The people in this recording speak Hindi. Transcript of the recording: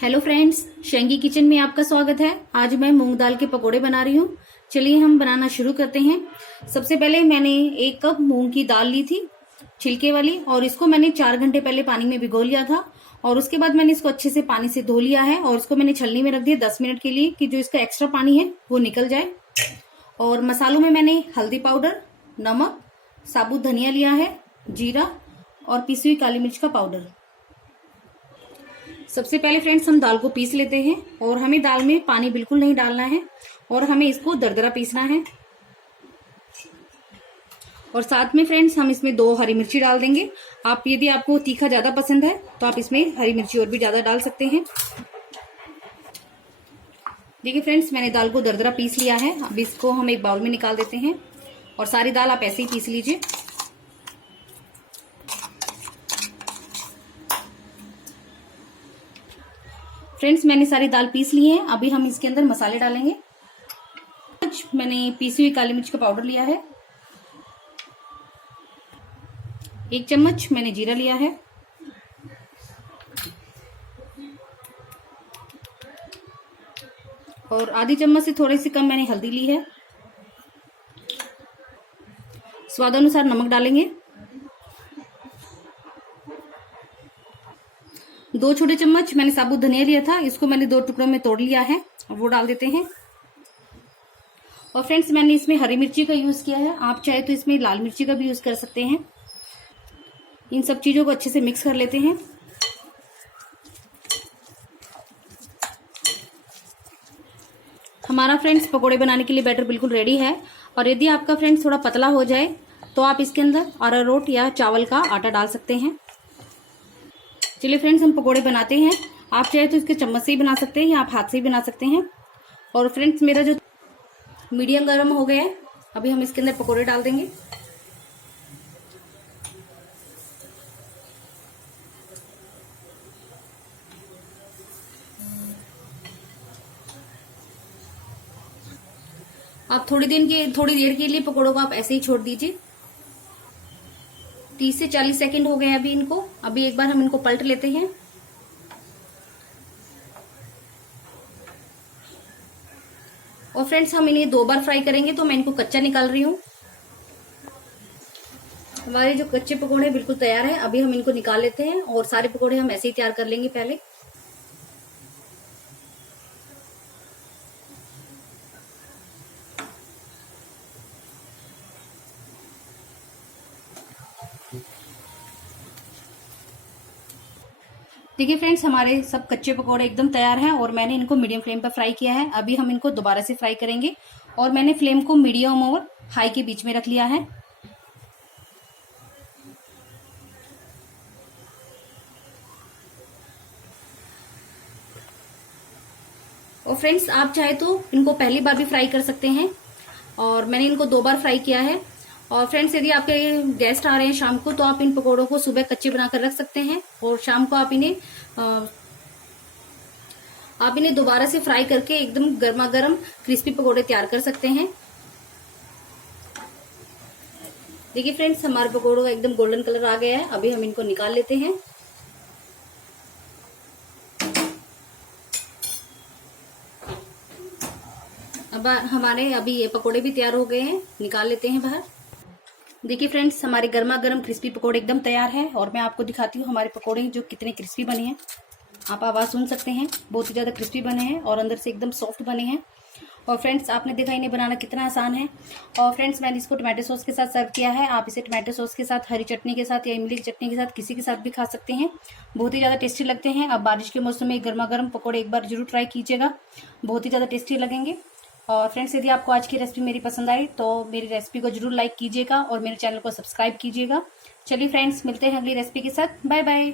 हेलो फ्रेंड्स, शेंगी किचन में आपका स्वागत है। आज मैं मूंग दाल के पकोड़े बना रही हूँ। चलिए हम बनाना शुरू करते हैं। सबसे पहले मैंने 1 कप मूंग की दाल ली थी, छिलके वाली, और इसको मैंने 4 घंटे पहले पानी में भिगो लिया था। और उसके बाद मैंने इसको अच्छे से पानी से धो लिया है और इसको मैंने छलनी में रख दिया 10 मिनट के लिए कि जो इसका एक्स्ट्रा पानी है वो निकल जाए। और मसालों में मैंने हल्दी पाउडर, नमक, साबुत धनिया लिया है, जीरा और पीसी हुई काली मिर्च का पाउडर। सबसे पहले फ्रेंड्स हम दाल को पीस लेते हैं और हमें दाल में पानी बिल्कुल नहीं डालना है और हमें इसको दरदरा पीसना है। और साथ में फ्रेंड्स हम इसमें 2 हरी मिर्ची डाल देंगे। आप यदि आपको तीखा ज्यादा पसंद है तो आप इसमें हरी मिर्ची और भी ज्यादा डाल सकते हैं। देखिए फ्रेंड्स, मैंने दाल को दरदरा पीस लिया है। अब इसको हम एक बाउल में निकाल देते हैं और सारी दाल आप ऐसे ही पीस लीजिए। फ्रेंड्स, मैंने सारी दाल पीस ली है। अभी हम इसके अंदर मसाले डालेंगे। मैंने पीसी हुई काली मिर्च का पाउडर लिया है, 1 चम्मच मैंने जीरा लिया है, और आधी चम्मच से थोड़ी सी कम मैंने हल्दी ली है। स्वादानुसार नमक डालेंगे। 2 छोटे चम्मच मैंने साबुत धनिया लिया था, इसको मैंने 2 टुकड़ों में तोड़ लिया है और वो डाल देते हैं। और फ्रेंड्स, मैंने इसमें हरी मिर्ची का यूज किया है, आप चाहे तो इसमें लाल मिर्ची का भी यूज कर सकते हैं। इन सब चीजों को अच्छे से मिक्स कर लेते हैं। हमारा फ्रेंड्स पकोड़े बनाने के लिए बैटर बिल्कुल रेडी है। और यदि आपका फ्रेंड्स थोड़ा पतला हो जाए तो आप इसके अंदर अरारोट या चावल का आटा डाल सकते हैं। चलिए फ्रेंड्स, हम पकोड़े बनाते हैं। आप चाहे तो इसके चम्मच से ही बना सकते हैं या आप हाथ से ही बना सकते हैं। और फ्रेंड्स, मेरा जो मीडियम गर्म हो गया है, अभी हम इसके अंदर पकोड़े डाल देंगे। आप थोड़ी देर के लिए पकोड़ों को आप ऐसे ही छोड़ दीजिए। 30 से 40 सेकंड हो गए अभी इनको। अभी एक बार हम इनको पलट लेते हैं। और फ्रेंड्स, हम इन्हें 2 बार फ्राई करेंगे तो मैं इनको कच्चा निकाल रही हूँ। हमारे जो कच्चे पकोड़े बिल्कुल तैयार है। अभी हम इनको निकाल लेते हैं और सारे पकोड़े हम ऐसे ही तैयार कर लेंगे पहले। देखिए फ्रेंड्स, हमारे सब कच्चे पकोड़े एकदम तैयार हैं और मैंने इनको मीडियम फ्लेम पर फ्राई किया है। अभी हम इनको दोबारा से फ्राई करेंगे और मैंने फ्लेम को मीडियम और हाई के बीच में रख लिया है। और फ्रेंड्स, आप चाहे तो इनको पहली बार भी फ्राई कर सकते हैं और मैंने इनको 2 बार फ्राई किया है। और फ्रेंड्स, यदि आपके गेस्ट आ रहे हैं शाम को तो आप इन पकोड़ों को सुबह कच्चे बनाकर रख सकते हैं और शाम को आप इन्हें दोबारा से फ्राई करके एकदम गर्मा गर्म क्रिस्पी पकोड़े तैयार कर सकते हैं। देखिए फ्रेंड्स, हमारे पकोड़ों का एकदम गोल्डन कलर आ गया है। अभी हम इनको निकाल लेते हैं। अब हमारे अभी ये पकोड़े भी तैयार हो गए हैं, निकाल लेते हैं बाहर। देखिए फ्रेंड्स, हमारे गर्मा गर्म क्रिस्पी पकोड़े एकदम तैयार है और मैं आपको दिखाती हूँ हमारे पकोड़े जो कितने क्रिस्पी बने हैं। आप आवाज सुन सकते हैं, बहुत ही ज्यादा क्रिस्पी बने हैं और अंदर से एकदम सॉफ्ट बने हैं। और फ्रेंड्स, आपने देखा इन्हें बनाना कितना आसान है। और फ्रेंड्स, मैंने इसको टमाटो सॉस के साथ सर्व किया है। आप इसे टमाटो सॉस के साथ, हरी चटनी के साथ या इमली की चटनी के साथ किसी के साथ भी खा सकते हैं। बहुत ही ज्यादा टेस्टी लगते हैं। अब बारिश के मौसम में गर्मा गर्म पकोड़े एक बार जरूर ट्राई कीजिएगा, बहुत ही ज्यादा टेस्टी लगेंगे। और फ्रेंड्स, यदि आपको आज की रेसिपी मेरी पसंद आई तो मेरी रेसिपी को जरूर लाइक कीजिएगा और मेरे चैनल को सब्सक्राइब कीजिएगा। चलिए फ्रेंड्स, मिलते हैं अगली रेसिपी के साथ। Bye bye.